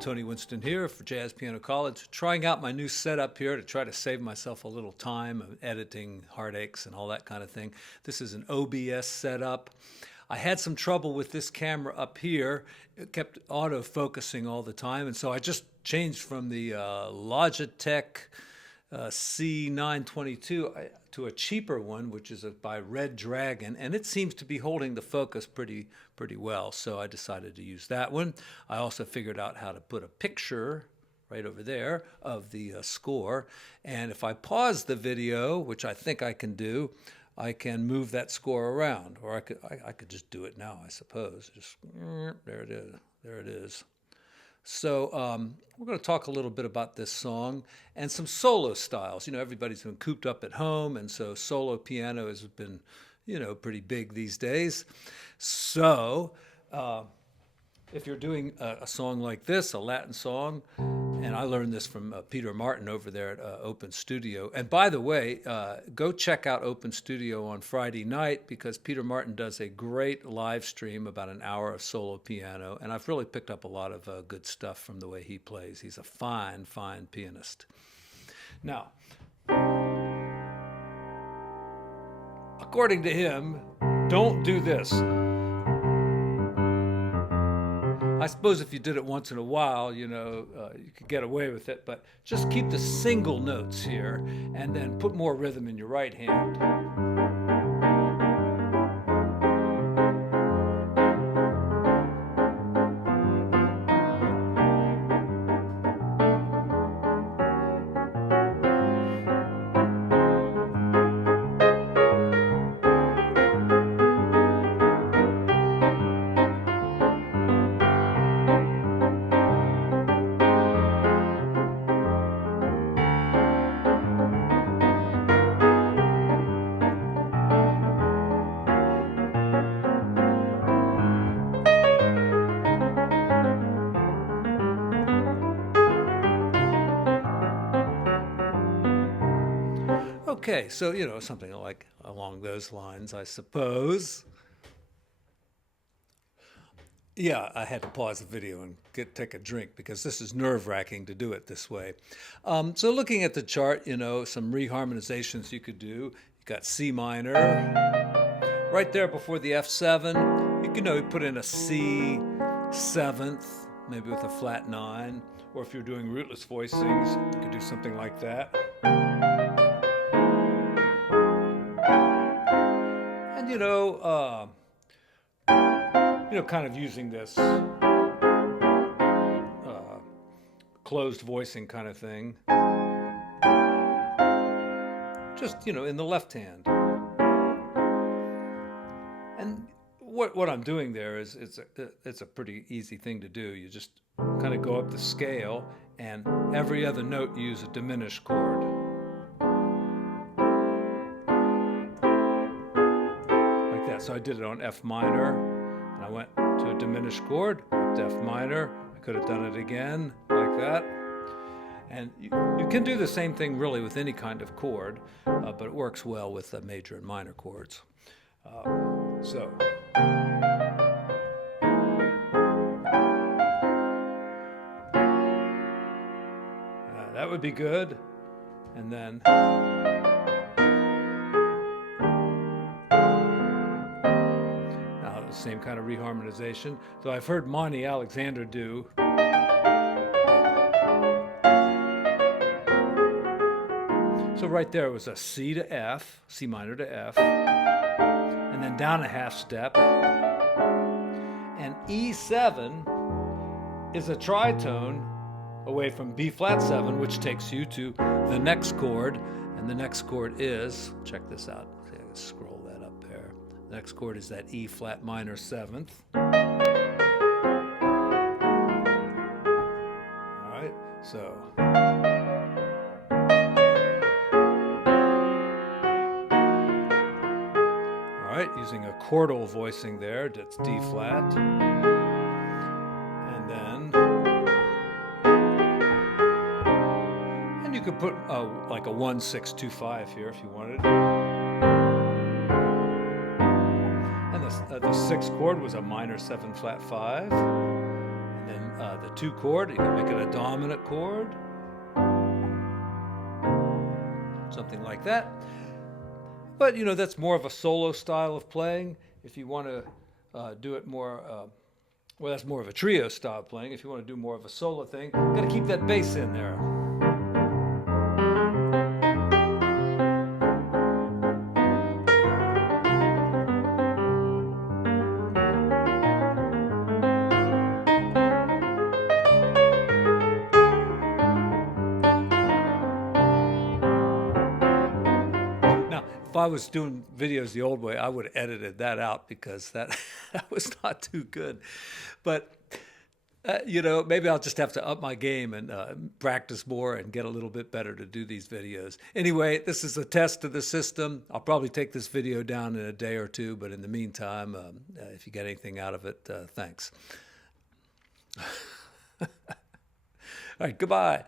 Tony Winston here for Jazz Piano College, trying out my new setup here to try to save myself a little time of editing, heartaches, and all that kind of thing. This is an OBS setup. I had some trouble with this camera up here. It kept auto-focusing all the time, and so I just changed from the Logitech C922 to a cheaper one, which is by Red Dragon, and it seems to be holding the focus pretty well, so I decided to use that one. I also figured out how to put a picture right over there of the score, and if I pause the video, which I think I can do, I can move that score around, or I could just do it now, I suppose. Just there it is. So we're going to talk a little bit about this song and some solo styles. You know, everybody's been cooped up at home, and so solo piano has been, pretty big these days. So if you're doing a song like this, a Latin song, and I learned this from Peter Martin over there at Open Studio. And by the way, go check out Open Studio on Friday night, because Peter Martin does a great live stream, about an hour of solo piano. And I've really picked up a lot of good stuff from the way he plays. He's a fine pianist. Now, according to him, don't do this. I suppose if you did it once in a while, you could get away with it, but just keep the single notes here and then put more rhythm in your right hand. Okay, so, something like along those lines, I suppose. Yeah, I had to pause the video and take a drink, because this is nerve-wracking to do it this way. So looking at the chart, some reharmonizations you could do. You got C minor. Right there before the F7, you can put in a C seventh, maybe with a flat 9. Or if you're doing rootless voicings, you could do something like that. And kind of using this closed voicing kind of thing, just in the left hand. And what I'm doing there is it's a pretty easy thing to do. You just kind of go up the scale, and every other note you use a diminished chord. So I did it on F minor, and I went to a diminished chord, up to F minor. I could have done it again, like that. And you can do the same thing really with any kind of chord, but it works well with major and minor chords. That would be good. And then... same kind of reharmonization. So I've heard Monty Alexander do. So right there was a C to F, C minor to F, and then down a half step. And E7 is a tritone away from B flat 7, which takes you to the next chord. And the next chord is, check this out. See, I can scroll that up there. The next chord is that E flat minor 7th. All right, so. All right, using a chordal voicing there, that's D flat. And then, and you could put like a 1-6-2-5 here if you wanted. And the sixth chord was a minor 7 flat 5, and then the 2 chord. You can make it a dominant chord, something like that. But that's more of a solo style of playing. If you want to do it more, well, that's more of a trio style playing. If you want to do more of a solo thing, got to keep that bass in there. If I was doing videos the old way, I would have edited that out because that was not too good. But, maybe I'll just have to up my game and practice more and get a little bit better to do these videos. Anyway, this is a test of the system. I'll probably take this video down in a day or two, but in the meantime, if you get anything out of it, thanks. All right, goodbye.